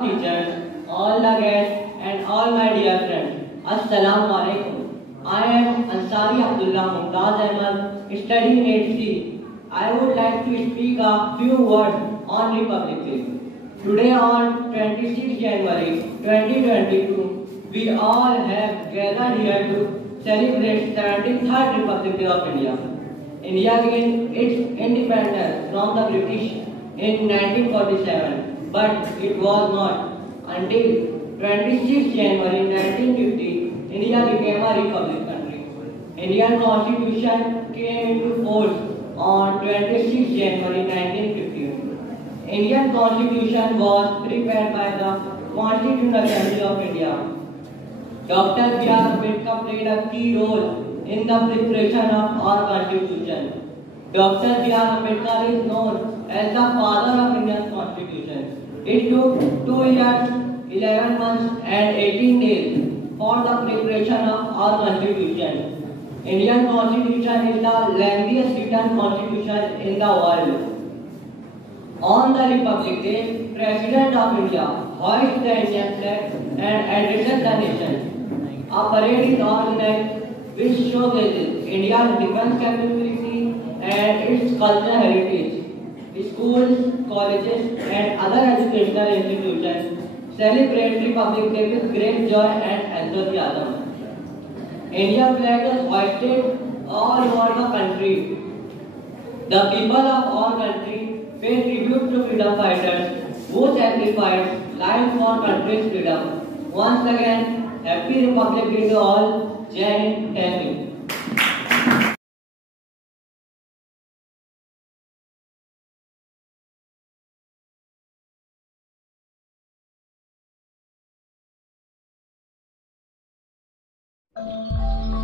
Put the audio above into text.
teachers, all the guests, and all my dear friends. Assalamu alaikum. I am Ansari Abdullah Mumtaz Ahmad, studying 8C. I would like to speak a few words on Republic Day. Today on 26 January 2022, we all have gathered here to celebrate 73rd Republic Day of India. India gained its independence from the British in 1947, but it was not until 26 January 1950 India became a republic country. Indian Constitution came into force on 26 January 1950. Indian Constitution was prepared by the Constitutional Assembly of India. Dr. B.R. Ambedkar played a key role in the preparation of our Constitution. Dr. B.R. Ambedkar is known as the father of Indian Constitution. It took 2 years, 11 months and 18 days for the preparation of our Constitution. Indian Constitution is the lengthiest written constitution in the world. On the Republic Day, President of India hoists the Indian flag and addresses the nation. A parade is organized which showcases India's defense capability and its cultural heritage. Schools, colleges, and other educational institutions celebrate Republic Day with great joy and enthusiasm. Indian flag is hoisted all over the country. The people of our country pay tribute to freedom fighters who sacrificed life for country's freedom. Once again, Happy Republic Day to all. Jai Hind, Thank you.